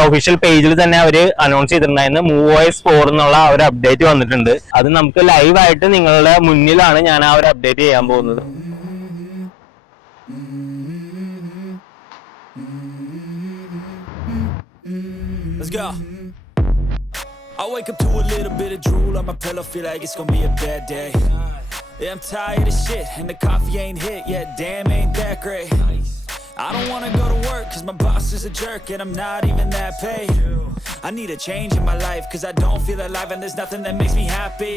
Official പേജിൽ തന്നെ അവര് അനൗൺസ് ചെയ്തിട്ടുണ്ടായിരുന്നു MoveOS 4 എന്നുള്ള ഒരു അപ്ഡേറ്റ് വന്നിട്ടുണ്ട്. അത് നമുക്ക് ലൈവ് ആയിട്ട് നിങ്ങളുടെ മുന്നിലാണ് ഞാൻ ആ ഒരു അപ്ഡേറ്റ് ചെയ്യാൻ പോകുന്നത്. Let's go. I wake up to a little bit of drool on my pillow, feel like it's gonna be a bad day. Yeah, I'm tired of shit and the coffee ain't hit yet, damn ain't that great. I don't wanna go to work cause my boss is a jerk and I'm not even that paid. I need a change in my life cause I don't feel alive and there's nothing that makes me happy.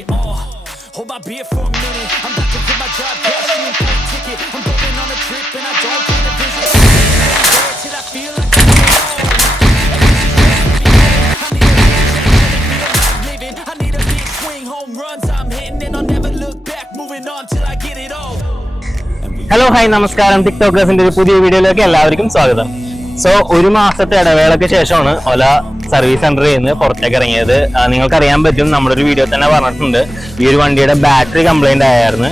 Hold my beer for a minute, I'm about to quit my job, cashing in for a ticket. I'm going on a trip and I don't plan to visit. Till I feel like I'm alone. I need a big swing, home runs I'm hitting and I'll never look back, moving on till I get it all. Hello hi നമസ്കാരം, ടിക്ടോക്കേഴ്സിന്റെ ഒരു പുതിയ വീഡിയോയിലേക്ക് എല്ലാവർക്കും സ്വാഗതം. So ഒരു മാസത്തെ ഇടവേളയ്ക്ക് ശേഷമാണ് ഓല സർവീസ് സെന്ററിൽ നിന്ന് പുറത്തേക്ക് ഇറങ്ങിയത്. നിങ്ങൾക്കറിയാൻ പറ്റും, നമ്മളൊരു വീഡിയോ തന്നെ പറഞ്ഞിട്ടുണ്ട്, ഈ ഒരു വണ്ടിയുടെ ബാറ്ററി കംപ്ലൈന്റ് ആയിരുന്നു.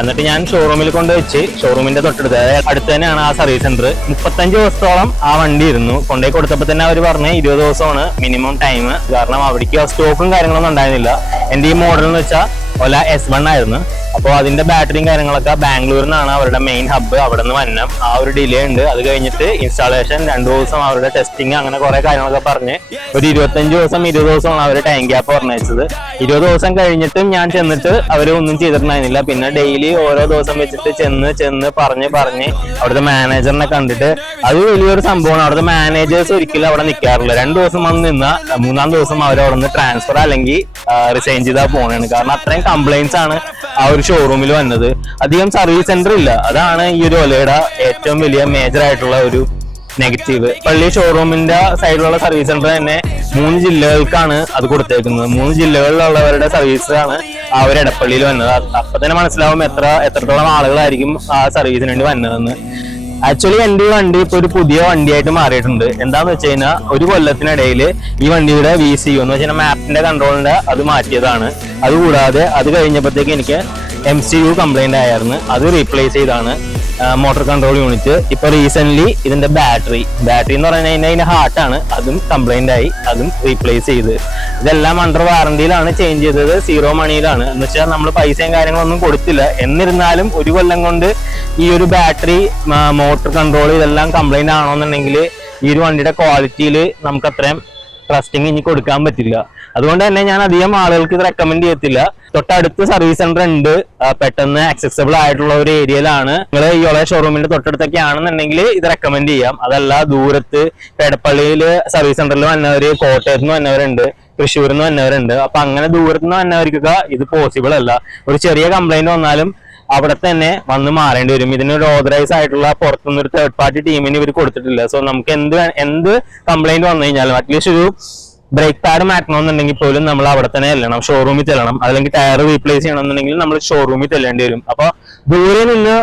എന്നിട്ട് ഞാൻ ഷോറൂമിൽ കൊണ്ടുവച്ച്, ഷോറൂമിന്റെ തൊട്ടടുത്ത് അടുത്ത് തന്നെയാണ് ആ സർവീസ് സെന്റർ. 35 ദിവസത്തോളം ആ വണ്ടി ഇരുന്നു. കൊണ്ടുപോയി കൊടുത്തപ്പോൾ തന്നെ അവർ പറഞ്ഞ് 20 ദിവസമാണ് മിനിമം ടൈം. കാരണം അവിടേക്ക് സ്റ്റോക്കും കാര്യങ്ങളൊന്നും ഉണ്ടായിരുന്നില്ല. എൻ്റെ ഈ മോഡൽ എന്ന് വെച്ചാൽ ഓല S1 ആയിരുന്നു. അപ്പോൾ അതിന്റെ ബാറ്ററിയും കാര്യങ്ങളൊക്കെ ബാംഗ്ലൂരിൽ നിന്നാണ് അവരുടെ മെയിൻ ഹബ്ബ്. അവിടെ നിന്ന് വന്നം ആ ഒരു ഡിലേ ഉണ്ട്. അത് കഴിഞ്ഞിട്ട് ഇൻസ്റ്റാളേഷൻ 2 ദിവസം, അവരുടെ ടെസ്റ്റിങ്, അങ്ങനെ കുറെ കാര്യങ്ങളൊക്കെ പറഞ്ഞ് ഒരു 25 ദിവസം 20 ദിവസമാണ് അവർ ടൈം ഗ്യാപ്പ് പറഞ്ഞത്. 20 ദിവസം കഴിഞ്ഞിട്ടും ഞാൻ ചെന്നിട്ട് അവർ ഒന്നും ചെയ്തിട്ടുണ്ടായിരുന്നില്ല. പിന്നെ ഡെയിലി ഓരോ ദിവസം വെച്ചിട്ട് ചെന്ന് പറഞ്ഞ് അവിടുത്തെ മാനേജറിനെ കണ്ടിട്ട്, അത് വലിയൊരു സംഭവമാണ്. അവിടുത്തെ മാനേജേഴ്സ് ഒരിക്കലും അവിടെ നിൽക്കാറില്ല. 2 ദിവസം വന്ന് നിന്നാൽ 3-ാം ദിവസം അവരവിടെ നിന്ന് ട്രാൻസ്ഫർ അല്ലെങ്കിൽ റിസൈൻ ചെയ്താൽ പോകണാണ്. കാരണം അത്രയും കംപ്ലൈന്റ്സ് ആണ് ആ ഒരു ഷോറൂമിൽ വന്നത്. അധികം സർവീസ് സെന്റർ ഇല്ല. അതാണ് ഈ ഒരു ഒലയുടെ ഏറ്റവും വലിയ മേജർ ആയിട്ടുള്ള ഒരു നെഗറ്റീവ്. പള്ളി ഷോറൂമിന്റെ സൈഡിലുള്ള സർവീസ് സെന്റർ തന്നെ 3 ജില്ലകൾക്കാണ് അത് കൊടുത്തേക്കുന്നത്. 3 ജില്ലകളിലുള്ളവരുടെ സർവീസാണ് ആ ഒരു എടപ്പള്ളിയിൽ വന്നത്. അപ്പൊ തന്നെ മനസ്സിലാവും എത്രത്തോളം ആളുകളായിരിക്കും ആ സർവീസിന് വേണ്ടി വന്നതെന്ന്. ആക്ച്വലി എൻ്റെ ഈ വണ്ടി ഇപ്പൊ ഒരു പുതിയ വണ്ടിയായിട്ട് മാറിയിട്ടുണ്ട്. എന്താന്ന് വെച്ച് കഴിഞ്ഞാൽ ഒരു കൊല്ലത്തിനിടയിൽ ഈ വണ്ടിയുടെ VCU എന്ന് വെച്ചാൽ മാപ്പിന്റെ കൺട്രോളിന്റെ അത് മാറ്റിയതാണ്. അതുകൂടാതെ അത് കഴിഞ്ഞപ്പോഴത്തേക്ക് എനിക്ക് MCU കംപ്ലൈന്റ് ആയിരുന്നു. അത് റീപ്ലേസ് ചെയ്താണ് മോട്ടോർ കൺട്രോൾ യൂണിറ്റ്. ഇപ്പൊ റീസെന്റ് ഇതിന്റെ ബാറ്ററി എന്ന് പറഞ്ഞു കഴിഞ്ഞാൽ അതിന്റെ ഹാർട്ടാണ്, അതും കംപ്ലൈന്റ് ആയി, അതും റീപ്ലേസ് ചെയ്ത്. ഇതെല്ലാം അണ്ടർ വാറന്റിയിലാണ് ചേഞ്ച് ചെയ്തത്, 0 മണിയിലാണ്. എന്ന് വെച്ചാൽ നമ്മൾ പൈസയും കാര്യങ്ങളൊന്നും കൊടുത്തില്ല. എന്നിരുന്നാലും ഒരു കൊല്ലം കൊണ്ട് ഈ ഒരു ബാറ്ററി, മോട്ടോർ കൺട്രോൾ ഇതെല്ലാം കംപ്ലൈന്റ് ആണോന്നുണ്ടെങ്കിൽ ഈ ഒരു വണ്ടിയുടെ ക്വാളിറ്റിയിൽ നമുക്ക് അത്രയും ട്രസ്റ്റിങ് ഇനി കൊടുക്കാൻ പറ്റില്ല. അതുകൊണ്ട് തന്നെ ഞാൻ അധികം ആളുകൾക്ക് ഇത് റെക്കമെൻഡ് ചെയ്യത്തില്ല. തൊട്ടടുത്ത് സർവീസ് സെന്റർ ഉണ്ട്, പെട്ടെന്ന് ആക്സസിബിൾ ആയിട്ടുള്ള ഒരു ഏരിയയിലാണ്. നിങ്ങൾ ഈ ഒള ഷോറൂമിന്റെ തൊട്ടടുത്തൊക്കെ ആണെന്നുണ്ടെങ്കിൽ ഇത് റെക്കമെൻഡ് ചെയ്യാം. അതല്ല ദൂരത്ത് എടപ്പള്ളിയിൽ സർവീസ് സെന്ററിൽ വന്നവര്, കോട്ടയത്ത് നിന്ന് വന്നവരുണ്ട്, തൃശ്ശൂരിൽ നിന്ന് വന്നവരുണ്ട്. അപ്പൊ അങ്ങനെ ദൂരത്ത് നിന്ന് വന്നവർക്കൊക്കെ ഇത് പോസിബിൾ അല്ല. ഒരു ചെറിയ കംപ്ലൈന്റ് വന്നാലും അവിടെ തന്നെ വന്ന് മാറേണ്ടി വരും. ഇതിനൊരു ഓതറൈസ് ആയിട്ടുള്ള പുറത്തുനിന്ന് ഒരു തേർഡ് പാർട്ടി ടീമിന് ഇവർ കൊടുത്തിട്ടില്ല. സോ നമുക്ക് എന്ത് കംപ്ലൈന്റ് വന്നു കഴിഞ്ഞാലും അറ്റ്ലീസ്റ്റ് ഒരു ബ്രേക്ക് പാഡ് മാറ്റണമെന്നുണ്ടെങ്കിൽ പോലും നമ്മൾ അവിടെ തന്നെ ചെല്ലണം, ഷോറൂമിൽ ചെല്ലണം. അല്ലെങ്കിൽ ടയർ റീപ്ലേസ് ചെയ്യണമെന്നുണ്ടെങ്കിൽ നമ്മൾ ഷോറൂമിൽ ചെല്ലേണ്ടി വരും. അപ്പൊ ദൂരെ നിന്ന്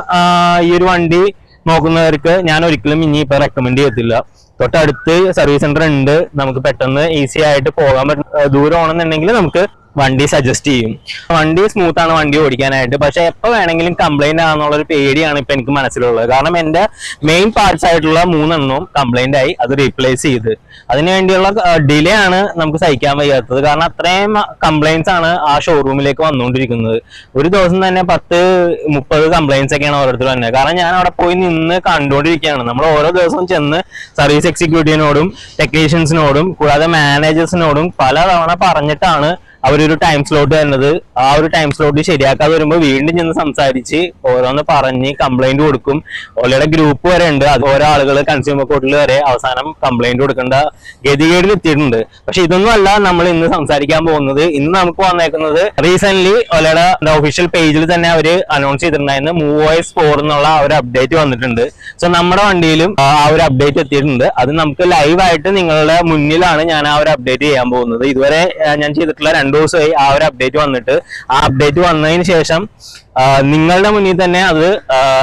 ഈ ഒരു വണ്ടി നോക്കുന്നവർക്ക് ഞാൻ ഒരിക്കലും ഇനി ഇപ്പൊ റെക്കമെൻഡ് ചെയ്യത്തില്ല. തൊട്ടടുത്ത് സർവീസ് സെന്റർ ഉണ്ട്, നമുക്ക് പെട്ടെന്ന് ഈസി ആയിട്ട് പോകാൻ പറ്റും. ദൂരമാണെന്നുണ്ടെങ്കിൽ നമുക്ക് വണ്ടി സജസ്റ്റ് ചെയ്യും. വണ്ടി സ്മൂത്ത് ആണ് വണ്ടി ഓടിക്കാനായിട്ട്. പക്ഷെ എപ്പോൾ വേണമെങ്കിലും കംപ്ലൈന്റ് ആണെന്നുള്ളൊരു പേടിയാണ് ഇപ്പൊ എനിക്ക് മനസ്സിലുള്ളത്. കാരണം എന്റെ മെയിൻ പാർട്സ് ആയിട്ടുള്ള 3 എണ്ണവും കംപ്ലൈന്റ് ആയി, അത് റീപ്ലേസ് ചെയ്ത്. അതിനുവേണ്ടിയുള്ള ഡിലേ ആണ് നമുക്ക് സഹിക്കാൻ വയ്യാത്തത്. കാരണം അത്രയും കംപ്ലൈന്റ്സ് ആണ് ആ ഷോറൂമിലേക്ക് വന്നുകൊണ്ടിരിക്കുന്നത്. ഒരു ദിവസം തന്നെ 10-30 കംപ്ലൈന്റ്സ് ഒക്കെയാണ് ഓരോരുത്തർ തന്നെ. കാരണം ഞാൻ അവിടെ പോയി നിന്ന് കണ്ടുകൊണ്ടിരിക്കുകയാണ്. നമ്മൾ ഓരോ ദിവസവും ചെന്ന് സർവീസ് എക്സിക്യൂട്ടീവിനോടും ടെക്നീഷ്യൻസിനോടും കൂടാതെ മാനേജേഴ്സിനോടും പലതവണ പറഞ്ഞിട്ടാണ് അവരൊരു ടൈം സ്ലോട്ട് തരുന്നത്. ആ ഒരു ടൈം സ്ലോട്ട് ശരിയാക്കാതെ വരുമ്പോൾ വീണ്ടും ചെന്ന് സംസാരിച്ച് ഓരോന്ന് പറഞ്ഞ് കംപ്ലൈന്റ് കൊടുക്കും. ഓലയുടെ ഗ്രൂപ്പ് വരെ ഉണ്ട്. അത് ഓരോ ആളുകൾ കൺസ്യൂമർ കോർട്ടിൽ വരെ അവസാനം കംപ്ലൈന്റ് കൊടുക്കേണ്ട ഗതികേടിൽ എത്തിയിട്ടുണ്ട്. പക്ഷെ ഇതൊന്നും അല്ല നമ്മൾ ഇന്ന് സംസാരിക്കാൻ പോകുന്നത്. ഇന്ന് നമുക്ക് വന്നേക്കുന്നത് റീസെന്റ് ഓലയുടെ ഒഫീഷ്യൽ പേജിൽ തന്നെ അവര് അനൗൺസ് ചെയ്തിട്ടുണ്ടായിരുന്നു MoveOS 4 എന്നുള്ള ഒരു അപ്ഡേറ്റ് വന്നിട്ടുണ്ട്. സോ നമ്മുടെ വണ്ടിയിലും ആ ഒരു അപ്ഡേറ്റ് എത്തിയിട്ടുണ്ട്. അത് നമുക്ക് ലൈവ് ആയിട്ട് നിങ്ങളുടെ മുന്നിലാണ് ഞാൻ ആ ഒരു അപ്ഡേറ്റ് ചെയ്യാൻ പോകുന്നത്. ഇതുവരെ ഞാൻ ചെയ്തിട്ടുള്ള 2 ദിവസമായി ആ ഒരു അപ്ഡേറ്റ് വന്നിട്ട്. ആ അപ്ഡേറ്റ് വന്നതിന് ശേഷം നിങ്ങളുടെ മുന്നിൽ തന്നെ അത്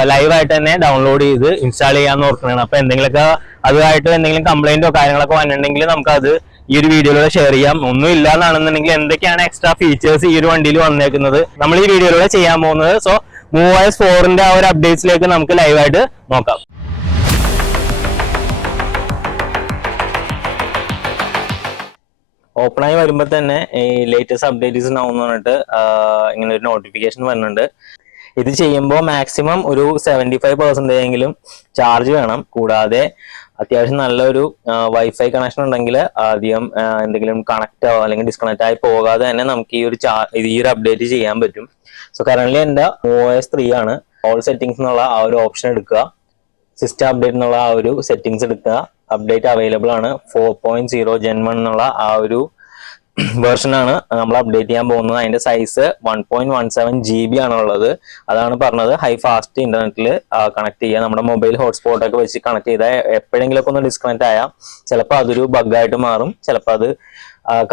ലൈവായിട്ട് തന്നെ ഡൗൺലോഡ് ചെയ്ത് ഇൻസ്റ്റാൾ ചെയ്യാന്ന് ഓർക്കുന്നതാണ്. അപ്പൊ എന്തെങ്കിലുമൊക്കെ അതുമായിട്ട് എന്തെങ്കിലും കംപ്ലൈന്റോ കാര്യങ്ങളൊക്കെ വന്നിട്ടുണ്ടെങ്കിൽ നമുക്കത് ഈ ഒരു വീഡിയോയിലൂടെ ഷെയർ ചെയ്യാം. ഒന്നും ഇല്ല എന്നാണെന്നുണ്ടെങ്കിൽ എന്തൊക്കെയാണ് എക്സ്ട്രാ ഫീച്ചേഴ്സ് ഈ ഒരു വണ്ടിയിൽ വന്നേക്കുന്നത് നമ്മൾ ഈ വീഡിയോയിലൂടെ ചെയ്യാൻ പോകുന്നത്. സോ MoveOS 4ന്റെ ആ ഒരു അപ്ഡേറ്റ്സിലേക്ക് നമുക്ക് ലൈവായിട്ട് നോക്കാം. ഓപ്പണായി വരുമ്പോൾ തന്നെ ഈ ലേറ്റസ്റ്റ് അപ്ഡേറ്റ്സ് ഉണ്ടാവും പറഞ്ഞിട്ട് ഇങ്ങനെ ഒരു നോട്ടിഫിക്കേഷൻ വരുന്നുണ്ട്. ഇത് ചെയ്യുമ്പോൾ മാക്സിമം ഒരു 75% എങ്കിലും ചാർജ് വേണം. കൂടാതെ അത്യാവശ്യം നല്ലൊരു വൈഫൈ കണക്ഷൻ ഉണ്ടെങ്കിൽ അധികം എന്തെങ്കിലും കണക്റ്റോ അല്ലെങ്കിൽ ഡിസ്കണക്റ്റ് ആയി പോകാതെ തന്നെ നമുക്ക് ഈ ഒരു അപ്ഡേറ്റ് ചെയ്യാൻ പറ്റും. സോ കറന്റ് എൻ്റെ OS 3 ആണ്. ഓൾ സെറ്റിംഗ്സ് എന്നുള്ള ആ ഒരു ഓപ്ഷൻ എടുക്കുക, സിസ്റ്റം അപ്ഡേറ്റ് എന്നുള്ള ആ ഒരു സെറ്റിംഗ്സ് എടുക്കുക. അപ്ഡേറ്റ് അവൈലബിൾ ആണ്. 4.0 Gen 1 എന്നുള്ള ആ ഒരു വേർഷനാണ് നമ്മൾ അപ്ഡേറ്റ് ചെയ്യാൻ പോകുന്നത്. അതിന്റെ സൈസ് 1.17 GB ആണുള്ളത്. അതാണ് പറഞ്ഞത് ഹൈ ഫാസ്റ്റ് ഇന്റർനെറ്റിൽ കണക്ട് ചെയ്യുക. നമ്മുടെ മൊബൈൽ ഹോട്ട്സ്പോട്ട് ഒക്കെ വെച്ച് കണക്ട് ചെയ്താൽ എപ്പോഴെങ്കിലുമൊക്കെ ഒന്ന് ഡിസ്കണക്ട് ആയാൽ ചിലപ്പോൾ അതൊരു ബഗ്ഗായിട്ട് മാറും, ചിലപ്പോൾ അത്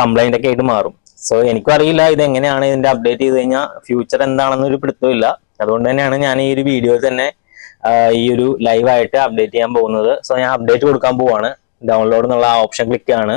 കംപ്ലൈന്റ് ഒക്കെ ആയിട്ട് മാറും. സോ എനിക്കും അറിയില്ല ഇത് എങ്ങനെയാണ് ഇതിന്റെ അപ്ഡേറ്റ് ചെയ്ത് കഴിഞ്ഞാൽ ഫ്യൂച്ചർ എന്താണെന്നൊരു പിടുത്തമില്ല. അതുകൊണ്ട് തന്നെയാണ് ഞാൻ ഈ ഒരു വീഡിയോ തന്നെ ഈ ഒരു ലൈവായിട്ട് അപ്ഡേറ്റ് ചെയ്യാൻ പോകുന്നത്. സോ ഞാൻ അപ്ഡേറ്റ് കൊടുക്കാൻ പോവാണ്. ഡൗൺലോഡ് എന്നുള്ള ആ ഓപ്ഷൻ ക്ലിക്ക് ആണ്.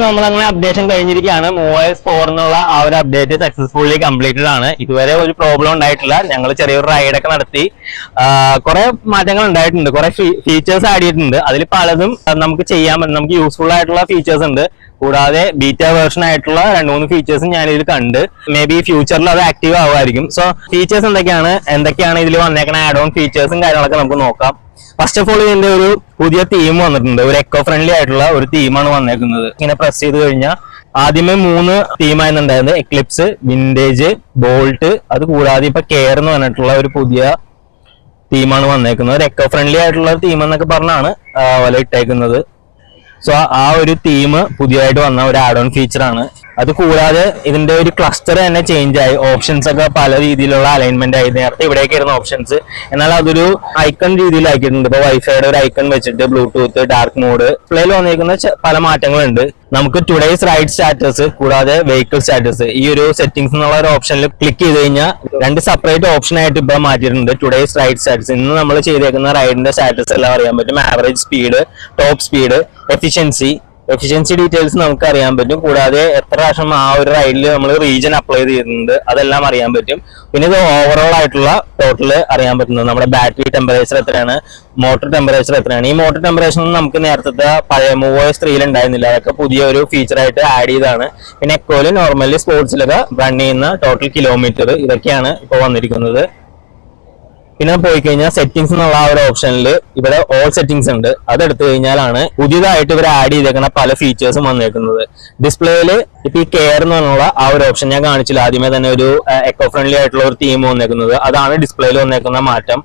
നമ്മൾ അങ്ങനെ അപ്ഡേഷൻ കഴിഞ്ഞിരിക്കുകയാണ്. OS 4 എന്നുള്ള ആ ഒരു അപ്ഡേറ്റ് സക്സസ്ഫുള്ളി കംപ്ലീറ്റഡ് ആണ്. ഇതുവരെ ഒരു പ്രോബ്ലം ഉണ്ടായിട്ടില്ല. ഞങ്ങൾ ചെറിയൊരു റൈഡൊക്കെ നടത്തി. കുറെ മാറ്റങ്ങൾ ഉണ്ടായിട്ടുണ്ട്, കുറെ ഫീച്ചേഴ്സ് ആഡ് ചെയ്തിട്ടുണ്ട്. അതിൽ പലതും നമുക്ക് ചെയ്യാൻ പറ്റും, നമുക്ക് യൂസ്ഫുൾ ആയിട്ടുള്ള ഫീച്ചേഴ്സ് ഉണ്ട്. കൂടാതെ ബീറ്റ വേർഷൻ ആയിട്ടുള്ള 2-3 ഫീച്ചേഴ്സും ഞാൻ ഇതിൽ കണ്ട്. മേ ബി ഫ്യൂച്ചറിൽ അത് ആക്റ്റീവ് ആവുമായിരിക്കും. സോ ഫീച്ചേഴ്സ് എന്തൊക്കെയാണ് ഇതിൽ വന്നേക്കുന്ന ആഡ് ഓൺ ഫീച്ചേഴ്സും കാര്യങ്ങളൊക്കെ നമുക്ക് നോക്കാം. ഫസ്റ്റ് ഓഫ് ഓൾ ഇതിന്റെ ഒരു പുതിയ തീം വന്നിട്ടുണ്ട്. ഒരു എക്കോ ഫ്രണ്ട്ലി ആയിട്ടുള്ള ഒരു തീമാണ് വന്നേക്കുന്നത്. ഇങ്ങനെ പ്രസ് ചെയ്ത് കഴിഞ്ഞാൽ ആദ്യമേ 3 തീമായിരുന്നുണ്ടായിരുന്നത്. എക്ലിപ്സ്, വിന്റേജ്, ബോൾട്ട്, അത് കൂടാതെ ഇപ്പൊ കെയർ എന്ന് പറഞ്ഞിട്ടുള്ള ഒരു പുതിയ തീമാണ് വന്നേക്കുന്നത്. ഒരു എക്കോ ഫ്രണ്ട്ലി ആയിട്ടുള്ള തീം എന്നൊക്കെ പറഞ്ഞാണ് വല ഇട്ടേക്കുന്നത്. സോ ആ ഒരു തീം പുതിയതായിട്ട് വന്ന ഒരു ആഡ് ഓൺ ഫീച്ചർ ആണ്. അത് കൂടാതെ ഇതിന്റെ ഒരു ക്ലസ്റ്റർ തന്നെ ചേഞ്ച് ആയി. ഓപ്ഷൻസ് ഒക്കെ പല രീതിയിലുള്ള അലൈൻമെന്റ് ആയി. നേരത്തെ ഇവിടേക്ക് ആയിരുന്നു ഓപ്ഷൻസ്, എന്നാൽ അതൊരു ഐക്കൺ രീതിയിലാക്കിയിട്ടുണ്ട്. ഇപ്പൊ വൈഫൈയുടെ ഒരു ഐക്കൺ വെച്ചിട്ട് ബ്ലൂടൂത്ത്, ഡാർക്ക് മോഡ്, ഡിസ്പ്ലേയിൽ വന്നിരിക്കുന്ന പല മാറ്റങ്ങളുണ്ട്. നമുക്ക് ടുഡേയ്സ് റൈഡ് സ്റ്റാറ്റസ് കൂടാതെ വെഹിക്കിൾ സ്റ്റാറ്റസ് ഈ ഒരു സെറ്റിംഗ്സ് എന്നുള്ള ഒരു ഓപ്ഷനിൽ ക്ലിക്ക് ചെയ്ത് കഴിഞ്ഞാൽ 2 സെപ്പറേറ്റ് ഓപ്ഷൻ ആയിട്ട് ഇപ്പൊ മാറ്റിയിട്ടുണ്ട്. ടുഡേയ്സ് റൈഡ് സ്റ്റാറ്റസ്, ഇന്ന് നമ്മൾ ചെയ്തേക്കുന്ന റൈഡിന്റെ സ്റ്റാറ്റസ് എല്ലാം അറിയാൻ പറ്റും. Average speed, top speed, efficiency details നമുക്ക് അറിയാൻ പറ്റും. കൂടാതെ എത്ര പ്രാവശ്യം ആ ഒരു റൈഡിൽ നമ്മൾ റീജൻ അപ്ലൈ ചെയ്തിട്ടുണ്ട് അതെല്ലാം അറിയാൻ പറ്റും. പിന്നെ ഇത് ഓവറോൾ ആയിട്ടുള്ള ടോട്ടൽ അറിയാൻ പറ്റുന്നത്. നമ്മുടെ ബാറ്ററി ടെമ്പറേച്ചർ എത്രയാണ്, മോട്ടോർ ടെമ്പറേച്ചർ എത്രയാണ്. ഈ മോട്ടോർ ടെമ്പറേച്ചർ നമുക്ക് നേരത്തെ പഴയ OS 3 ഉണ്ടായിരുന്നില്ല. അതൊക്കെ പുതിയ ഒരു ഫീച്ചറായിട്ട് ആഡ് ചെയ്താണ്. പിന്നെ എക്കോയില്, നോർമലി, സ്പോർട്സിലൊക്കെ റൺ ചെയ്യുന്ന ടോട്ടൽ കിലോമീറ്റർ, ഇതൊക്കെയാണ് ഇപ്പോൾ വന്നിരിക്കുന്നത്. പിന്നെ പോയി കഴിഞ്ഞാൽ സെറ്റിംഗ്സ് എന്നുള്ള ആ ഒരു ഓപ്ഷനിൽ ഇവിടെ ഓൾ സെറ്റിംഗ്സ് ഉണ്ട്. അതെടുത്തു കഴിഞ്ഞാലാണ് പുതിയതായിട്ട് ഇവർ ആഡ് ചെയ്തേക്കുന്ന പല ഫീച്ചേഴ്സും വന്നേക്കുന്നത്. ഡിസ്പ്ലേയിൽ ഇപ്പൊ ഈ കെയർ എന്നുള്ള ആ ഒരു ഓപ്ഷൻ ഞാൻ കാണിച്ചില്ല. ആദ്യമേ തന്നെ ഒരു എക്കോ ഫ്രണ്ട്ലി ആയിട്ടുള്ള ഒരു തീം വന്നേക്കുന്നത്. അതാണ് ഡിസ്പ്ലേയിൽ വന്നേക്കുന്ന മാറ്റം.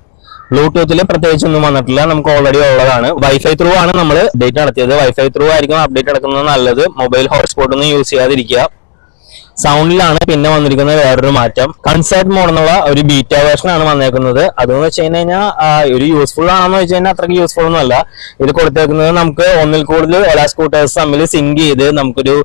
ബ്ലൂടൂത്തിൽ പ്രത്യേകിച്ചൊന്നും വന്നിട്ടില്ല, നമുക്ക് ഓൾറെഡി ഉള്ളതാണ്. വൈഫൈ ത്രൂ ആണ് നമ്മൾ അപ്ഡേറ്റ് നടത്തിയത്. വൈഫൈ ത്രൂ ആയിരിക്കും അപ്ഡേറ്റ് നടക്കുന്നത് നല്ലത്. മൊബൈൽ ഹോട്ട്സ്പോട്ട് ഒന്നും യൂസ് ചെയ്യാതിരിക്കുക. സൗണ്ടിലാണ് പിന്നെ വന്നിരിക്കുന്നത് വേറൊരു മാറ്റം. കൺസേർട്ട് മോഡ് എന്നുള്ള ഒരു ബീറ്റ വേർഷൻ ആണ് വന്നേക്കുന്നത്. അതെന്ന് വെച്ച് കഴിഞ്ഞാൽ ഒരു യൂസ്ഫുൾ ആണെന്ന് വെച്ച് കഴിഞ്ഞാൽ അത്രയ്ക്ക് യൂസ്ഫുൾ ഒന്നും അല്ല. ഇത് കൊടുത്തേക്കുന്നത് നമുക്ക് ഒന്നിൽ കൂടുതൽ ഓല സ്കൂട്ടേഴ്സ് തമ്മിൽ സിങ്ക് ചെയ്ത് നമുക്കൊരു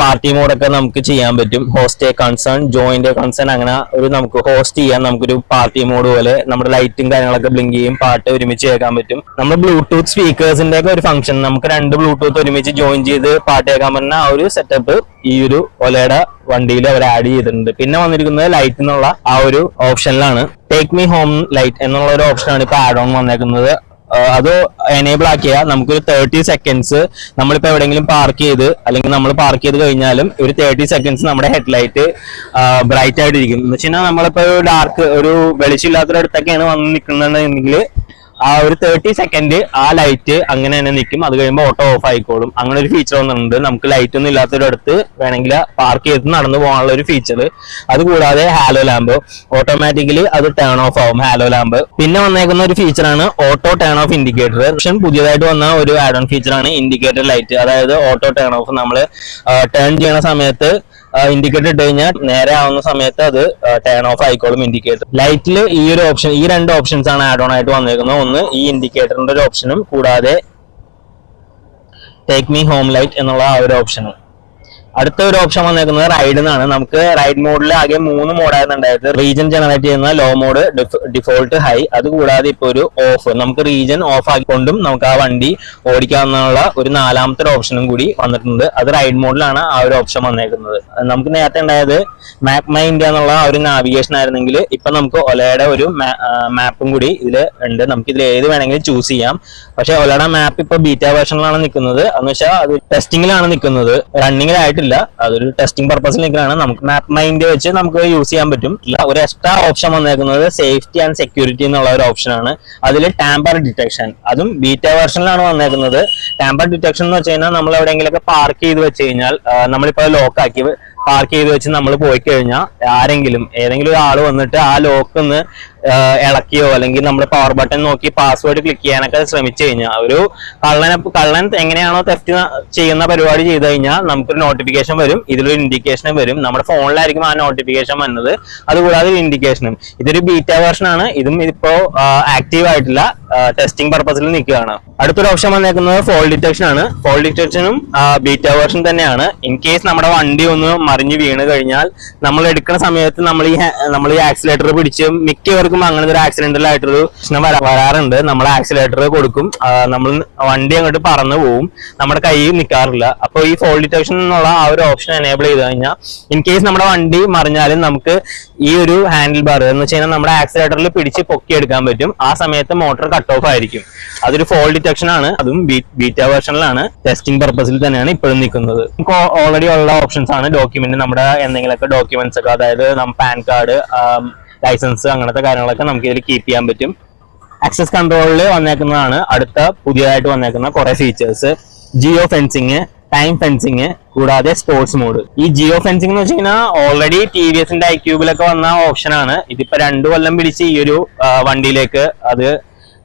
പാർട്ടി മോഡൊക്കെ നമുക്ക് ചെയ്യാൻ പറ്റും. Host A concern, joint A concern, അങ്ങനെ ഒരു നമുക്ക് ഹോസ്റ്റ് ചെയ്യാൻ നമുക്കൊരു പാർട്ടി മോഡ് പോലെ നമ്മുടെ ലൈറ്റും കാര്യങ്ങളൊക്കെ ബ്ലിങ്ക് ചെയ്യും, പാട്ട് ഒരുമിച്ച് കേൾക്കാൻ പറ്റും. നമ്മൾ ബ്ലൂടൂത്ത് സ്പീക്കേഴ്സിന്റെ ഒക്കെ ഒരു ഫംഗ്ഷൻ, നമുക്ക് 2 ബ്ലൂടൂത്ത് ഒരുമിച്ച് ജോയിൻ ചെയ്ത് പാട്ട് കേൾക്കാൻ പറ്റുന്ന ആ ഒരു സെറ്റപ്പ് ഈ ഒരു ഒലയുടെ വണ്ടിയിൽ അവർ ആഡ് ചെയ്തിട്ടുണ്ട്. പിന്നെ വന്നിരിക്കുന്നത് ലൈറ്റ് എന്നുള്ള ആ ഒരു ഓപ്ഷനിലാണ്. ടേക്ക് മീ ഹോം ലൈറ്റ് എന്നുള്ള ഒരു ഓപ്ഷനാണ് ഇപ്പൊ ആഡ് ഓൺ വന്നേക്കുന്നത്. അത് എനേബിൾ ആക്കിയാൽ നമുക്കൊരു 30 സെക്കൻഡ്സ് നമ്മളിപ്പോ എവിടെയെങ്കിലും പാർക്ക് ചെയ്ത് അല്ലെങ്കിൽ നമ്മൾ പാർക്ക് ചെയ്ത് കഴിഞ്ഞാലും ഒരു 30 സെക്കൻഡ്സ് നമ്മുടെ ഹെഡ്ലൈറ്റ് ബ്രൈറ്റ് ആയിട്ടിരിക്കും. എന്ന് വെച്ച് കഴിഞ്ഞാൽ നമ്മളിപ്പോ ഒരു ഡാർക്ക് ഒരു വെളിച്ചില്ലാത്തൊരിടത്തൊക്കെയാണ് വന്ന് നിൽക്കുന്നുണ്ടെങ്കിൽ ആ ഒരു 30 സെക്കൻഡ് ആ ലൈറ്റ് അങ്ങനെ തന്നെ നിൽക്കും. അത് കഴിയുമ്പോൾ ഓട്ടോ ഓഫ് ആയിക്കോളും. അങ്ങനെ ഒരു ഫീച്ചർ വന്നിട്ടുണ്ട്. നമുക്ക് ലൈറ്റ് ഒന്നും ഇല്ലാത്തൊരിടത്ത് വേണമെങ്കിൽ പാർക്ക് ചെയ്ത് നടന്നു പോകാനുള്ള ഒരു ഫീച്ചർ. അതുകൂടാതെ ഹാലോ ലാമ്പ് ഓട്ടോമാറ്റിക്കലി അത് ടേൺ ഓഫ് ആവും ഹാലോ ലാമ്പ്. പിന്നെ വന്നേക്കുന്ന ഒരു ഫീച്ചറാണ് ഓട്ടോ ടേൺ ഓഫ് ഇൻഡിക്കേറ്റർ. പക്ഷേ പുതിയതായിട്ട് വന്ന ഒരു ആഡ് ഓൺ ഫീച്ചറാണ് ഇൻഡിക്കേറ്റർ ലൈറ്റ്. അതായത് ഓട്ടോ ടേൺ ഓഫ് നമ്മൾ ടേൺ ചെയ്യുന്ന സമയത്ത് ഇൻഡിക്കേറ്റർ ഇട്ട് കഴിഞ്ഞാൽ നേരെ ആവുന്ന സമയത്ത് അത് ടേൺ ഓഫ് ആയിക്കോളും ഇൻഡിക്കേറ്റർ. ലൈറ്റിൽ ഈ ഒരു ഓപ്ഷൻ, ഈ 2 ഓപ്ഷൻസ് ആണ് ആഡ് ഓൺ ആയിട്ട് വന്നേക്കുന്നത്. ഒന്ന് ഈ ഇൻഡിക്കേറ്ററിന്റെ ഒരു ഓപ്ഷനും കൂടാതെ ടേക്ക് മീ ഹോം ലൈറ്റ് എന്നുള്ള ആ ഒരു ഓപ്ഷനും. അടുത്ത ഒരു ഓപ്ഷൻ വന്നേക്കുന്നത് റൈഡ് എന്നാണ്. നമുക്ക് റൈഡ് മോഡിൽ ആകെ 3 മോഡായിരുന്നു ഉണ്ടായത്. റീജൻ ജനറേറ്റ് ചെയ്യുന്ന ലോ മോഡ്, ഡിഫോൾട്ട്, ഹൈ. അത് കൂടാതെ ഇപ്പൊ ഒരു ഓഫ്, നമുക്ക് റീജൻ ഓഫ് ആക്കിക്കൊണ്ടും നമുക്ക് ആ വണ്ടി ഓടിക്കാവുന്ന ഒരു 4ാമത്തെ ഓപ്ഷനും കൂടി വന്നിട്ടുണ്ട്. അത് റൈഡ് മോഡിലാണ് ആ ഒരു ഓപ്ഷൻ വന്നേക്കുന്നത്. നമുക്ക് നേരത്തെ ഉണ്ടായത് മാപ്പ് മൈ ഇന്ത്യ എന്നുള്ള ആ ഒരു നാവിഗേഷൻ ആയിരുന്നെങ്കിൽ ഇപ്പൊ നമുക്ക് ഒലയുടെ ഒരു മാപ്പും കൂടി ഇതിൽ ഉണ്ട്. നമുക്ക് ഇതിൽ ഏത് വേണമെങ്കിലും ചൂസ് ചെയ്യാം. പക്ഷെ ഒലയുടെ മാപ്പ് ഇപ്പൊ ബീറ്റ വേർഷനിലാണ് നിൽക്കുന്നത്. എന്ന് വെച്ചാൽ അത് ടെസ്റ്റിംഗിലാണ് നിൽക്കുന്നത്, റണ്ണിങ്ങിലായിട്ട്. അതൊരു ടെസ്റ്റിംഗ് പർപ്പസിൽ നിൽക്കുകയാണ്. നമുക്ക് മാപ്പ് മൈ ഇന്ത്യ വെച്ച് നമുക്ക് യൂസ് ചെയ്യാൻ പറ്റും. ഒരു എക്സ്ട്രാ ഓപ്ഷൻ വന്നേക്കുന്നത് സേഫ്റ്റി ആൻഡ് സെക്യൂരിറ്റി എന്നുള്ള ഒരു ഓപ്ഷനാണ്. അതിൽ ടാമ്പർ ഡിറ്റക്ഷൻ, അതും ബീറ്റ വേർഷനിലാണ് വന്നേക്കുന്നത്. ടാമ്പർ ഡിറ്റക്ഷൻ എന്ന് വെച്ച് കഴിഞ്ഞാൽ നമ്മൾ എവിടെയെങ്കിലൊക്കെ പാർക്ക് ചെയ്ത് വെച്ച് കഴിഞ്ഞാൽ നമ്മളിപ്പോ ലോക്ക് ആക്കി പാർക്ക് ചെയ്ത് വെച്ച് നമ്മൾ പോയി കഴിഞ്ഞാൽ ഏതെങ്കിലും ഒരാൾ വന്നിട്ട് ആ ലോക്ക് ഒന്ന് ഇളക്കിയോ അല്ലെങ്കിൽ നമ്മുടെ പവർ ബട്ടൺ നോക്കി പാസ്വേഡ് ക്ലിക്ക് ചെയ്യാനൊക്കെ ശ്രമിച്ചു കഴിഞ്ഞാൽ ഒരു കള്ളൻ എങ്ങനെയാണോ തെഫ്റ്റ് ചെയ്യുന്ന പരിപാടി ചെയ്ത് കഴിഞ്ഞാൽ നമുക്കൊരു നോട്ടിഫിക്കേഷൻ വരും. ഇതിലൊരു ഇൻഡിക്കേഷനും വരും. നമ്മുടെ ഫോണിലായിരിക്കും ആ നോട്ടിഫിക്കേഷൻ വന്നത്. അതുകൂടാതെ ഒരു ഇൻഡിക്കേഷനും. ഇതൊരു ബീറ്റ വേർഷൻ ആണ്. ഇതും ഇതിപ്പോ ആക്റ്റീവ് ആയിട്ടില്ല, ടെസ്റ്റിംഗ് പർപ്പസിൽ നിൽക്കുകയാണ്. അടുത്തൊരു ഓപ്ഷൻ വന്നേക്കുന്നത് ഫോൾ ഡിറ്റക്ഷൻ ആണ്. ഫോൾ ഡിറ്റക്ഷനും ബീറ്റ വേർഷൻ തന്നെയാണ്. ഇൻ കേസ് നമ്മുടെ വണ്ടി ഒന്ന് മറിഞ്ഞ് വീണ് കഴിഞ്ഞാൽ നമ്മൾ എടുക്കുന്ന സമയത്ത് നമ്മൾ ഈ ആക്സിലേറ്റർ പിടിച്ച് മിക്കവർക്കും അങ്ങനത്തെ ഒരു ആക്സിഡന്റൽ ആയിട്ടൊരു പ്രശ്നം വരാറുണ്ട്. നമ്മൾ ആക്സിലേറ്റർ കൊടുക്കും, നമ്മൾ വണ്ടി അങ്ങോട്ട് പറന്നു പോവും, നമ്മുടെ കയ്യിൽ നിൽക്കാറില്ല. അപ്പോൾ ഈ ഫോൾ ഡിറ്റക്ഷൻ എന്നുള്ള ആ ഒരു ഓപ്ഷൻ എനേബിൾ ചെയ്ത് കഴിഞ്ഞാൽ ഇൻ കേസ് നമ്മുടെ വണ്ടി മറിഞ്ഞാലും നമുക്ക് ഈ ഒരു ഹാൻഡിൽ ബാർ എന്ന് വെച്ച് കഴിഞ്ഞാൽ നമ്മുടെ ആക്സിലേറ്ററിൽ പിടിച്ച് പൊക്കിയെടുക്കാൻ പറ്റും. ആ സമയത്ത് മോട്ടോർ കട്ട് ഓഫ് ആയിരിക്കും. അതൊരു ഫോൾ ഡിറ്റക്ഷൻ ആണ്. അതും ബീറ്റ വേർഷനിലാണ്, ടെസ്റ്റിംഗ് പർപ്പസിൽ തന്നെയാണ് ഇപ്പോഴും നിൽക്കുന്നത്. നമുക്ക് ഓൾറെഡി ഉള്ള ഓപ്ഷൻസ് ആണ്. ഡോക്യുമെന്റ്, നമ്മുടെ എന്തെങ്കിലുമൊക്കെ ഡോക്യുമെന്റ്സ് ഒക്കെ, അതായത് പാൻ കാർഡ്, ലൈസൻസ്, അങ്ങനത്തെ കാര്യങ്ങളൊക്കെ നമുക്ക് ഇതിൽ കീപ്പ് ചെയ്യാൻ പറ്റും. ആക്സസ് കൺട്രോളിൽ വന്നേക്കുന്നതാണ് അടുത്ത പുതിയതായിട്ട് വന്നേക്കുന്ന കുറെ features. Geo fencing, time fencing, കൂടാതെ സ്പോർട്സ് മോഡ്. ഈ ജിയോ ഫെൻസിംഗ് എന്ന് വെച്ച് കഴിഞ്ഞാൽ ഓൾറെഡി TVSന്റെ iQബിലൊക്കെ വന്ന ഓപ്ഷനാണ്. ഇതിപ്പോ 2 കൊല്ലം പിടിച്ച് ഈ ഒരു വണ്ടിയിലേക്ക് അത്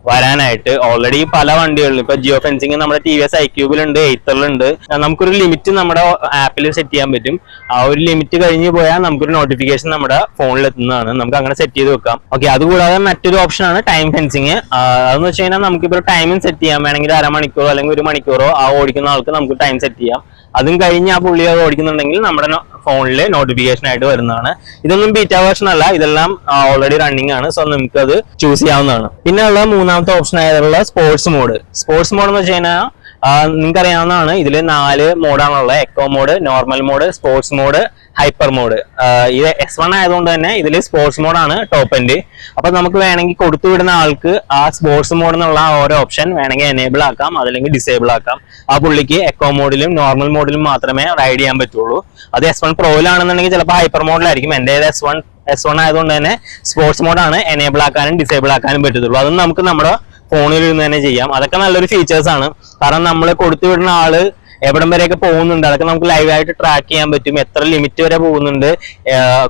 വരാനായിട്ട്. ഓൾറെഡി പല വണ്ടികളിലും ഇപ്പൊ ജിയോ ഫെൻസിങ് നമ്മുടെ TVS iQബിലുണ്ട്, എയ്ത്തറിലുണ്ട്. നമുക്കൊരു ലിമിറ്റ് നമ്മുടെ ആപ്പിൽ സെറ്റ് ചെയ്യാൻ പറ്റും. ആ ഒരു ലിമിറ്റ് കഴിഞ്ഞ് പോയാൽ നമുക്കൊരു നോട്ടിഫിക്കേഷൻ നമ്മുടെ ഫോണിൽ എത്തുന്നതാണ്. നമുക്ക് അങ്ങനെ സെറ്റ് ചെയ്ത് വെക്കാം. ഓക്കെ, അതുകൂടാതെ മറ്റൊരു ഓപ്ഷനാണ് ടൈം ഫെൻസിങ്. അതെന്ന് വെച്ച് കഴിഞ്ഞാൽ നമുക്കിപ്പോൾ ടൈമും സെറ്റ് ചെയ്യാം. വേണമെങ്കിൽ 1/2 മണിക്കൂറോ അല്ലെങ്കിൽ 1 മണിക്കൂറോ ആ ഓടിക്കുന്ന ആൾക്ക് നമുക്ക് ടൈം സെറ്റ് ചെയ്യാം. അതും കഴിഞ്ഞ് ആ പുള്ളി അത് ഓടിക്കുന്നുണ്ടെങ്കിൽ നമ്മുടെ ഫോണിൽ നോട്ടിഫിക്കേഷൻ ആയിട്ട് വരുന്നതാണ്. ഇതൊന്നും ബീറ്റ വേർഷൻ അല്ല, ഇതെല്ലാം ഓൾറെഡി റണ്ണിങ് ആണ്. സോ നമുക്ക് അത് ചൂസ് ചെയ്യാവുന്നതാണ്. പിന്നെ ഉള്ള 3ാമത്തെ ഓപ്ഷൻ ആയിട്ടുള്ള സ്പോർട്സ് മോഡ്. സ്പോർട്സ് മോഡ് എന്ന് വെച്ച് കഴിഞ്ഞാൽ നിങ്ങൾക്ക് അറിയാവുന്നതാണ്. ഇതിൽ 4 മോഡാണുള്ളത്: eco mode, normal mode, sports mode, hyper mode. ഇത് S1 ആയതുകൊണ്ട് തന്നെ ഇതിൽ സ്പോർട്സ് മോഡാണ് ടോപ്പ് എൻഡ്. അപ്പൊ നമുക്ക് വേണമെങ്കിൽ കൊടുത്തുവിടുന്ന ആൾക്ക് ആ സ്പോർട്സ് മോഡ് എന്നുള്ള ഓരോ ഓപ്ഷൻ വേണമെങ്കിൽ എനേബിൾ ആക്കാം, അതല്ലെങ്കിൽ ഡിസേബിൾ ആക്കാം. ആ പുള്ളിക്ക് എക്കോ മോഡിലും നോർമൽ മോഡിലും മാത്രമേ റൈഡ് ചെയ്യാൻ പറ്റുള്ളൂ. അത് S1 പ്രോയിലാണെന്നുണ്ടെങ്കിൽ ചിലപ്പോൾ ഹൈപ്പർ മോഡിലായിരിക്കും. എൻ്റെ S1 ആയതുകൊണ്ട് തന്നെ സ്പോർട്സ് മോഡാണ് എനേബിൾ ആക്കാനും ഡിസേബിൾ ആക്കാനും പറ്റത്തുള്ളൂ. അതും നമുക്ക് നമ്മുടെ ഫോണിൽ ഇരുന്ന് തന്നെ ചെയ്യാം. അതൊക്കെ നല്ലൊരു ഫീച്ചേഴ്സ് ആണ്. കാരണം നമ്മൾ കൊടുത്തുവിടുന്ന ആള് എവിടം വരെയൊക്കെ പോകുന്നുണ്ട് അതൊക്കെ നമുക്ക് ലൈവായിട്ട് ട്രാക്ക് ചെയ്യാൻ പറ്റും. എത്ര ലിമിറ്റ് വരെ പോകുന്നുണ്ട്,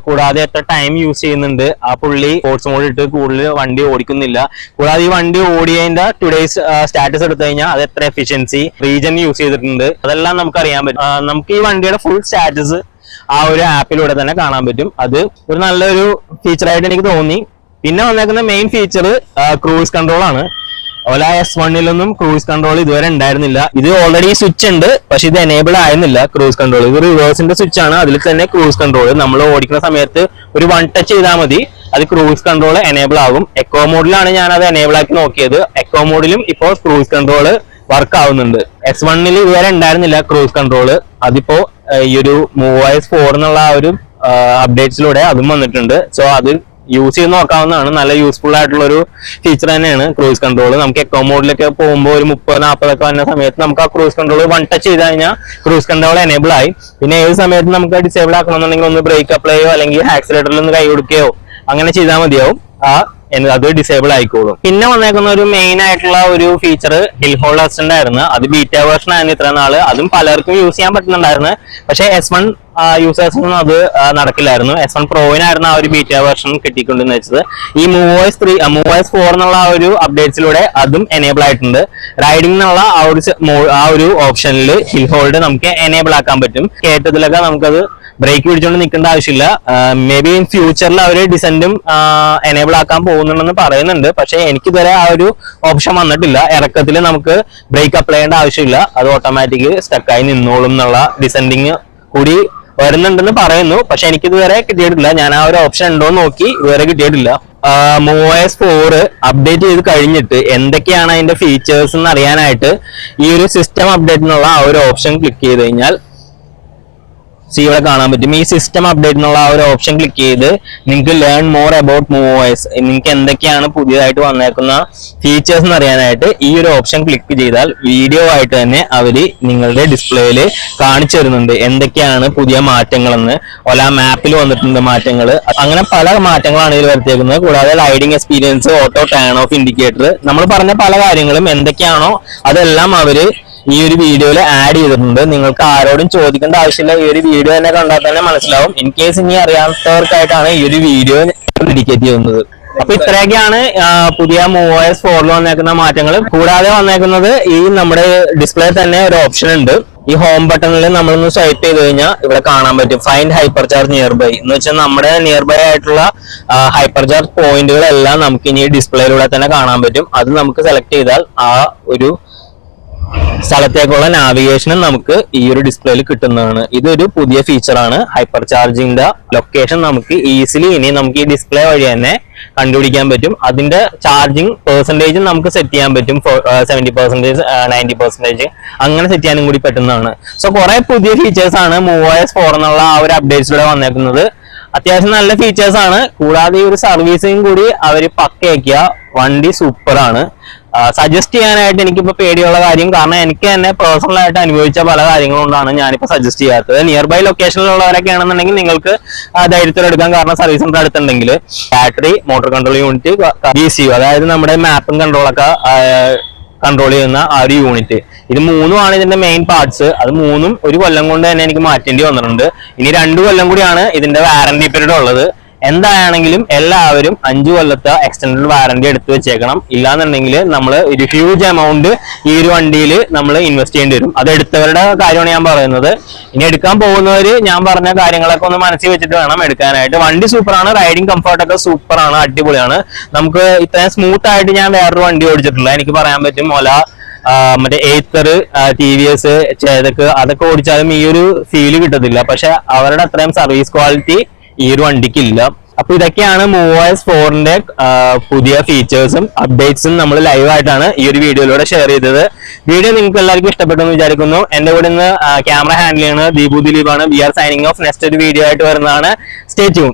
കൂടാതെ എത്ര ടൈം യൂസ് ചെയ്യുന്നുണ്ട്. ആ പുള്ളി സ്പോർട്സ് മോഡ് ഇട്ട് കൂടുതൽ വണ്ടി ഓടിക്കുന്നില്ല. കൂടാതെ ഈ വണ്ടി ഓടിയതിന്റെ ടുഡേയ്സ് സ്റ്റാറ്റസ് എടുത്തു കഴിഞ്ഞാൽ അത് എത്ര എഫിഷ്യൻസി, റീജൻ യൂസ് ചെയ്തിട്ടുണ്ട്, അതെല്ലാം നമുക്ക് അറിയാൻ പറ്റും. നമുക്ക് ഈ വണ്ടിയുടെ ഫുൾ സ്റ്റാറ്റസ് ആ ഒരു ആപ്പിലൂടെ തന്നെ കാണാൻ പറ്റും. അത് ഒരു നല്ലൊരു ഫീച്ചറായിട്ട് എനിക്ക് തോന്നി. പിന്നെ വന്നേക്കുന്ന മെയിൻ ഫീച്ചർ ക്രൂസ് കൺട്രോൾ ആണ്. ഓല S1-ലൊന്നും ക്രൂസ് കൺട്രോൾ ഇതുവരെ ഉണ്ടായിരുന്നില്ല. ഇത് ഓൾറെഡി സ്വിച്ച് ഉണ്ട്, പക്ഷെ ഇത് എനേബിൾ ആയിരുന്നില്ല ക്രൂസ് കൺട്രോൾ. ഇത് റിവേഴ്സിന്റെ സ്വിച്ച് ആണ്, അതിൽ തന്നെ ക്രൂസ് കൺട്രോൾ. നമ്മൾ ഓടിക്കുന്ന സമയത്ത് ഒരു 1 ടച്ച് ചെയ്താൽ മതി, അത് ക്രൂസ് കൺട്രോൾ എനേബിൾ ആകും. എക്കോ മോഡിലാണ് ഞാൻ അത് എനേബിൾ ആക്കി നോക്കിയത്. എക്കോ മോഡിലും ഇപ്പോൾ ക്രൂസ് കൺട്രോൾ വർക്ക് ആവുന്നുണ്ട്. S1 ഇതുവരെ ഉണ്ടായിരുന്നില്ല ക്രൂസ് കൺട്രോൾ. അതിപ്പോ ഈ ഒരു MoveOS 4 എന്നുള്ള ആ ഒരു അപ്ഡേറ്റ്സിലൂടെ അതും വന്നിട്ടുണ്ട്. സോ അത് യൂസ് ചെയ്ത് നോക്കാവുന്നതാണ്. നല്ല യൂസ്ഫുൾ ആയിട്ടുള്ള ഒരു ഫീച്ചർ തന്നെയാണ് ക്രൂസ് കൺട്രോൾ. നമുക്ക് എക്കോ മോഡിലൊക്കെ പോകുമ്പോൾ ഒരു 30-40 ഒക്കെ വന്ന സമയത്ത് നമുക്ക് ആ ക്രൂസ് കൺട്രോൾ വൺ ടച്ച് ചെയ്ത് കഴിഞ്ഞാൽ ക്രൂസ് കൺട്രോൾ എനേബിൾ ആയി. പിന്നെ ഏത് സമയത്ത് നമുക്ക് ഡിസേബിൾ ആക്കണമെന്നുണ്ടെങ്കിൽ ഒന്ന് ബ്രേക്ക് അപ്ലൈ ചെയ്യോ അല്ലെങ്കിൽ ആക്സിലേറ്ററിൽ ഒന്ന് കൈ കൊടുക്കുകയോ അങ്ങനെ ചെയ്താൽ മതിയാവും. അത് ഡിസേബിൾ ആയിക്കോളും. പിന്നെ വന്നേക്കുന്ന ഒരു മെയിൻ ആയിട്ടുള്ള ഒരു ഫീച്ചർ ഹിൽ ഹോൾഡ് അസിസ്റ്റന്റ് ആയിരുന്നു. അത് ബീറ്റ വേർഷൻ ആയിരുന്നു ഇത്ര നാള്. അതും പലർക്കും യൂസ് ചെയ്യാൻ പറ്റുന്നുണ്ടായിരുന്നു. പക്ഷെ S1 യൂസേഴ്സിനൊന്നും അത് നടക്കില്ലായിരുന്നു. S1 പ്രോവിനായിരുന്നു ആ ഒരു ബീറ്റ വേർഷൻ കിട്ടിക്കൊണ്ടെന്ന് വെച്ചത്. ഈ MoveOS 4 എന്നുള്ള ആ ഒരു അപ്ഡേറ്റ്സിലൂടെ അതും എനേബിൾ ആയിട്ടുണ്ട്. റൈഡിംഗ് എന്നുള്ള ആ ഒരു ഓപ്ഷനിൽ ഹിൽ ഹോൾഡ് നമുക്ക് എനേബിൾ ആക്കാൻ പറ്റും. കയറ്റത്തിലൊക്കെ നമുക്കത് ബ്രേക്ക് പിടിച്ചുകൊണ്ട് നിൽക്കേണ്ട ആവശ്യമില്ല. മേ ബി ഇൻ ഫ്യൂച്ചറിൽ അവർ ഡിസെന്റും എനേബിൾ ആക്കാൻ പോകുന്നുണ്ടെന്ന് പറയുന്നുണ്ട്. പക്ഷെ എനിക്കിതുവരെ ആ ഒരു ഓപ്ഷൻ വന്നിട്ടില്ല. ഇറക്കത്തിൽ നമുക്ക് ബ്രേക്ക് അപ്ലൈ ചെയ്യേണ്ട ആവശ്യമില്ല. അത് ഓട്ടോമാറ്റിക് സ്റ്റക്കായി നിന്നോളും എന്നുള്ള ഡിസെൻഡിങ് കൂടി വരുന്നുണ്ടെന്ന് പറയുന്നു. പക്ഷെ എനിക്കിതുവരെ കിട്ടിയിട്ടില്ല. ഞാൻ ആ ഒരു ഓപ്ഷൻ ഉണ്ടോ എന്ന് നോക്കി, ഇതുവരെ കിട്ടിയിട്ടില്ല. MoveOS 4 അപ്ഡേറ്റ് ചെയ്ത് കഴിഞ്ഞിട്ട് എന്തൊക്കെയാണ് അതിന്റെ ഫീച്ചേഴ്സ് എന്ന് അറിയാനായിട്ട് ഈ ഒരു സിസ്റ്റം അപ്ഡേറ്റ് എന്നുള്ള ആ ഒരു ഓപ്ഷൻ ക്ലിക്ക് ചെയ്ത് കഴിഞ്ഞാൽ ഇവിടെ കാണാൻ പറ്റും. ഈ സിസ്റ്റം അപ്ഡേറ്റ് എന്നുള്ള ആ ഒരു ഓപ്ഷൻ ക്ലിക്ക് ചെയ്ത് നിങ്ങൾക്ക് ലേൺ മോർ അബൌട്ട് MoveOS, നിങ്ങൾക്ക് എന്തൊക്കെയാണ് പുതിയതായിട്ട് വന്നേക്കുന്ന ഫീച്ചേഴ്സ് എന്ന് അറിയാനായിട്ട് ഈ ഒരു ഓപ്ഷൻ ക്ലിക്ക് ചെയ്താൽ വീഡിയോ ആയിട്ട് തന്നെ അവര് നിങ്ങളുടെ ഡിസ്പ്ലേയിൽ കാണിച്ചു തരുന്നുണ്ട് എന്തൊക്കെയാണ് പുതിയ മാറ്റങ്ങളെന്ന്. ഓല മാപ്പിൽ വന്നിട്ടുണ്ട് മാറ്റങ്ങൾ. അങ്ങനെ പല മാറ്റങ്ങളാണ് ഇതിൽ വരുത്തിയേക്കുന്നത്. കൂടാതെ riding experience, auto turn of indicator, നമ്മൾ പറഞ്ഞ പല കാര്യങ്ങളും എന്തൊക്കെയാണോ അതെല്ലാം അവര് ഈ ഒരു വീഡിയോയിൽ ആഡ് ചെയ്തിട്ടുണ്ട്. നിങ്ങൾക്ക് ആരോടും ചോദിക്കേണ്ട ആവശ്യമില്ല. ഈ ഒരു വീഡിയോ തന്നെ കണ്ടാൽ തന്നെ മനസ്സിലാവും. ഇൻ കേസ് ഇനി അറിയാത്തവർക്കായിട്ടാണ് ഈ ഒരു വീഡിയോ ഡെഡിക്കേറ്റ് ചെയ്യുന്നത്. അപ്പൊ ഇത്രയൊക്കെയാണ് പുതിയ MoveOS 4 വന്നേക്കുന്ന മാറ്റങ്ങൾ. കൂടാതെ വന്നേക്കുന്നത് ഈ നമ്മുടെ ഡിസ്പ്ലേ തന്നെ ഒരു ഓപ്ഷൻ ഉണ്ട്. ഈ ഹോം ബട്ടണിൽ നമ്മളൊന്ന് സ്വൈപ്പ് ചെയ്ത് കഴിഞ്ഞാൽ ഇവിടെ കാണാൻ പറ്റും find hyper charge nearby എന്ന് വെച്ചാൽ നമ്മുടെ നിയർ ബൈ ആയിട്ടുള്ള ഹൈപ്പർ ചാർജ് പോയിന്റുകളെല്ലാം നമുക്ക് ഇനി ഡിസ്പ്ലേയിലൂടെ തന്നെ കാണാൻ പറ്റും. അത് നമുക്ക് സെലക്ട് ചെയ്താൽ ആ ഒരു സ്ഥലത്തേക്കുള്ള നാവിഗേഷനും നമുക്ക് ഈ ഒരു ഡിസ്പ്ലേയിൽ കിട്ടുന്നതാണ്. ഇതൊരു പുതിയ ഫീച്ചറാണ്. ഹൈപ്പർ ചാർജിന്റെ ലൊക്കേഷൻ നമുക്ക് ഈസിലി ഇനി നമുക്ക് ഈ ഡിസ്പ്ലേ വഴി തന്നെ കണ്ടുപിടിക്കാൻ പറ്റും. അതിന്റെ ചാർജിങ് പെർസെന്റേജും നമുക്ക് സെറ്റ് ചെയ്യാൻ പറ്റും. 70%, 90% അങ്ങനെ സെറ്റ് ചെയ്യാനും കൂടി പറ്റുന്നതാണ്. സോ കുറെ പുതിയ ഫീച്ചേഴ്സ് ആണ് MoveOS 4 എന്നുള്ള ആ ഒരു അപ്ഡേറ്റ്സിലൂടെ വന്നേക്കുന്നത്. അത്യാവശ്യം നല്ല ഫീച്ചേഴ്സ് ആണ്. കൂടാതെ ഈ ഒരു സർവീസിങ് കൂടി അവർ പക്കയാക്കിയ വണ്ടി സൂപ്പറാണ്. സജസ്റ്റ് ചെയ്യാനായിട്ട് എനിക്കിപ്പോ പേടിയുള്ള കാര്യം, കാരണം എനിക്ക് തന്നെ പേഴ്സണൽ ആയിട്ട് അനുഭവിച്ച പല കാര്യങ്ങൾ കൊണ്ടാണ് ഞാനിപ്പോ സജസ്റ്റ് ചെയ്യാത്തത്. നിയർ ബൈ ലൊക്കേഷനിലുള്ളവരൊക്കെ ആണെന്നുണ്ടെങ്കിൽ നിങ്ങൾക്ക് ധൈര്യത്തിലെടുക്കാം. കാരണം സർവീസ് സെന്റർ അടുത്തുണ്ടെങ്കിൽ battery, motor control unit, BCU അതായത് നമ്മുടെ മാപ്പും കൺട്രോളൊക്കെ കൺട്രോൾ ചെയ്യുന്ന ആ ഒരു യൂണിറ്റ്, ഇത് മൂന്നുമാണ് ഇതിന്റെ മെയിൻ പാർട്സ്. അത് മൂന്നും ഒരു കൊല്ലം കൊണ്ട് തന്നെ എനിക്ക് മാറ്റേണ്ടി വന്നിട്ടുണ്ട്. ഇനി 2 കൊല്ലം കൂടിയാണ് ഇതിന്റെ വാറന്റി പീരീഡ് ഉള്ളത്. എന്താണെങ്കിലും എല്ലാവരും 5 കൊല്ലത്തെ എക്സ്റ്റൻഡഡ് വാറന്റി എടുത്തു വെച്ചേക്കണം. ഇല്ലാന്നുണ്ടെങ്കിൽ നമ്മൾ ഒരു ഹ്യൂജ് എമൗണ്ട് ഈ ഒരു വണ്ടിയിൽ നമ്മൾ ഇൻവെസ്റ്റ് ചെയ്യേണ്ടി വരും. അത് എടുത്തവരുടെ കാര്യമാണ് ഞാൻ പറയുന്നത്. ഇനി എടുക്കാൻ പോകുന്നവര് ഞാൻ പറഞ്ഞ കാര്യങ്ങളൊക്കെ ഒന്ന് മനസ്സിൽ വെച്ചിട്ട് വേണം എടുക്കാനായിട്ട്. വണ്ടി സൂപ്പറാണ്, റൈഡിങ് കംഫർട്ടൊക്കെ സൂപ്പറാണ്, അടിപൊളിയാണ്. നമുക്ക് ഇത്രയും സ്മൂത്ത് ആയിട്ട് ഞാൻ വേറൊരു വണ്ടി ഓടിച്ചിട്ടില്ല. എനിക്ക് പറയാൻ പറ്റും മറ്റേ Ather, TVS, ചേതക്ക് അതൊക്കെ ഓടിച്ചാലും ഈ ഒരു ഫീല് കിട്ടത്തില്ല. പക്ഷെ അവരുടെ അത്രയും സർവീസ് ക്വാളിറ്റി ഈ ഒരു വണ്ടിക്കില്ല. അപ്പൊ ഇതൊക്കെയാണ് MoveOS 4ന്റെ പുതിയ ഫീച്ചേഴ്സും അപ്ഡേറ്റ്സും നമ്മൾ ലൈവ് ആയിട്ടാണ് ഈ ഒരു വീഡിയോയിലൂടെ ഷെയർ ചെയ്തത്. വീഡിയോ നിങ്ങൾക്ക് എല്ലാവർക്കും ഇഷ്ടപ്പെട്ടെന്ന് വിചാരിക്കുന്നു. എന്റെ കൂടെ ഇന്ന് ക്യാമറ ഹാൻഡിൽ ചെയ്യുന്നത് ദീപു ദിലീപാണ്. We are signing off. Next ഒരു വീഡിയോ ആയിട്ട് വരുന്നതാണ്. Stay tune.